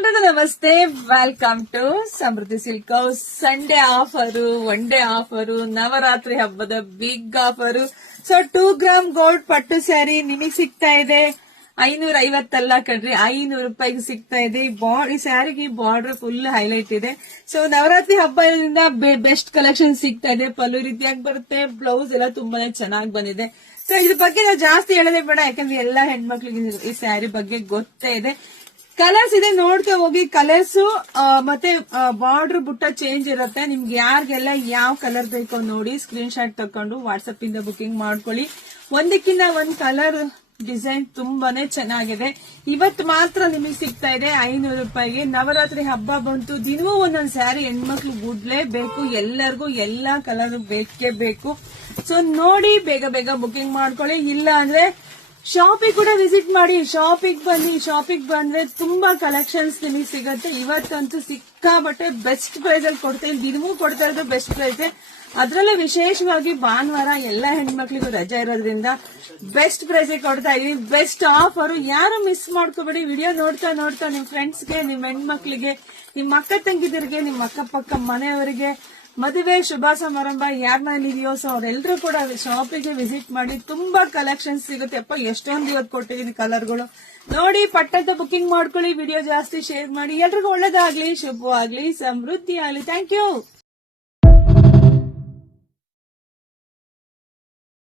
ಎಲ್ರಿಗೂ ನಮಸ್ತೆ, welcome to Samruddhi silk house. Sunday offer, one day offer, Navratri ಹಬ್ಬದ big offer. So 2 gram gold ಪಟ್ಟು sari ನಿಮಗೆ ಸಿಗ್ತಾ ಇದೆ 550 ಅಲ್ಲ ಕಣ್ರಿ, 500 ರೂಪಾಯಿಗೆ ಸಿಗ್ತಾ ಇದೆ. ಈ ಸ್ಯಾರಿಗೆ ಬಾರ್ಡರ್ ಫುಲ್ ಹೈಲೈಟ್ ಇದೆ. ಸೊ ನವರಾತ್ರಿ ಹಬ್ಬದಿಂದ ಬೆಸ್ಟ್ ಕಲೆಕ್ಷನ್ ಸಿಗ್ತಾ ಇದೆ. ಪಲ್ಲು ರೀತಿಯಾಗಿ ಬರುತ್ತೆ, ಬ್ಲೌಸ್ ಎಲ್ಲ ತುಂಬಾನೇ ಚೆನ್ನಾಗಿ ಬಂದಿದೆ. ಸೊ ಇದ್ರ ಬಗ್ಗೆ ನಾವು ಜಾಸ್ತಿ ಹೇಳೋದೇ ಬೇಡ, ಯಾಕಂದ್ರೆ ಎಲ್ಲಾ ಹೆಣ್ಮಕ್ಳಿಗೆ ಈ ಸ್ಯಾರಿ ಬಗ್ಗೆ ಗೊತ್ತೇ ಇದೆ. ಕಲರ್ಸ್ ಇದೆ, ನೋಡ್ತಾ ಹೋಗಿ. ಕಲರ್ಸ್ ಮತ್ತೆ ಬಾರ್ಡರ್ ಬುಟ್ಟ ಚೇಂಜ್ ಇರುತ್ತೆ. ನಿಮ್ಗೆ ಯಾರಿಗೆಲ್ಲ ಯಾವ ಕಲರ್ ಬೇಕೋ ನೋಡಿ ಸ್ಕ್ರೀನ್ ಶಾಟ್ ತಕೊಂಡು ವಾಟ್ಸ್ಆಪ್ ಇಂದ ಬುಕಿಂಗ್ ಮಾಡ್ಕೊಳ್ಳಿ. ಒಂದಕ್ಕಿಂತ ಒಂದ್ ಕಲರ್ ಡಿಸೈನ್ ತುಂಬಾನೇ ಚೆನ್ನಾಗಿದೆ. ಇವತ್ತು ಮಾತ್ರ ನಿಮಗೆ ಸಿಗ್ತಾ ಇದೆ 500 ರೂಪಾಯಿಗೆ. ನವರಾತ್ರಿ ಹಬ್ಬ ಬಂತು, ದಿನವೂ ಒಂದೊಂದ್ ಸ್ಯಾರಿ ಹೆಣ್ಮಕ್ಳು ಗುಡ್ಲೇಬೇಕು. ಎಲ್ಲರಿಗೂ ಎಲ್ಲಾ ಕಲರ್ ಬೇಕೇ ಬೇಕು. ಸೊ ನೋಡಿ, ಬೇಗ ಬೇಗ ಬುಕಿಂಗ್ ಮಾಡ್ಕೊಳ್ಳಿ. ಇಲ್ಲ ಅಂದ್ರೆ ಶಾಪಿಗೆ ಕೂಡ ವಿಸಿಟ್ ಮಾಡಿ. ಶಾಪಿಗೆ ಬಂದ್ರೆ ತುಂಬಾ ಕಲೆಕ್ಷನ್ಸ್ ನಿಮಗೆ ಸಿಗುತ್ತೆ. ಇವತ್ತಂತೂ ಸಿಕ್ಕಾಬಟ್ಟೆ ಬೆಸ್ಟ್ ಪ್ರೈಸ್ ಅಲ್ಲಿ ಕೊಡ್ತೇವೆ. ದಿನವೂ ಕೊಡ್ತಾ ಇರೋದು ಬೆಸ್ಟ್ ಪ್ರೈಸ್. ಅದ್ರಲ್ಲೇ ವಿಶೇಷವಾಗಿ ಭಾನುವಾರ ಎಲ್ಲ ಹೆಣ್ಮಕ್ಳಿಗೂ ರಜೆ ಇರೋದ್ರಿಂದ ಬೆಸ್ಟ್ ಪ್ರೈಸ್ ಕೊಡ್ತಾ ಇದೀವಿ. ಬೆಸ್ಟ್ ಆಫರ್, ಯಾರು ಮಿಸ್ ಮಾಡ್ಕೋಬೇಡಿ. ವಿಡಿಯೋ ನೋಡ್ತಾ ನಿಮ್ ಫ್ರೆಂಡ್ಸ್ಗೆ, ನಿಮ್ ಹೆಣ್ಮಕ್ಳಿಗೆ, ನಿಮ್ ಅಕ್ಕ ತಂಗಿದರಿಗೆ, ನಿಮ್ ಅಕ್ಕಪಕ್ಕ ಮನೆಯವರಿಗೆ ಮದುವೆ ಶುಭ ಸಮಾರಂಭ ಯಾರ ಮನೇಲಿ ಇದೆಯೋ ಸೊ ಅವರೆಲ್ಲರೂ ಕೂಡ ಶಾಪಿಗೆ ವಿಸಿಟ್ ಮಾಡಿ. ತುಂಬಾ ಕಲೆಕ್ಷನ್ಸ್ ಸಿಗುತ್ತೆ. ಅಪ್ಪ ಎಷ್ಟೊಂದು ಇವತ್ತು ಕೊಟ್ಟಿದ್ದೀನಿ ಕಲರ್ಗಳು. ನೋಡಿ, ಪಟ್ಟಂತ ಬುಕಿಂಗ್ ಮಾಡ್ಕೊಳ್ಳಿ. ವಿಡಿಯೋ ಜಾಸ್ತಿ ಶೇರ್ ಮಾಡಿ. ಎಲ್ರಿಗೂ ಒಳ್ಳೇದಾಗ್ಲಿ, ಶುಭವಾಗ್ಲಿ, ಸಮೃದ್ಧಿ ಆಗ್ಲಿ. Thank you.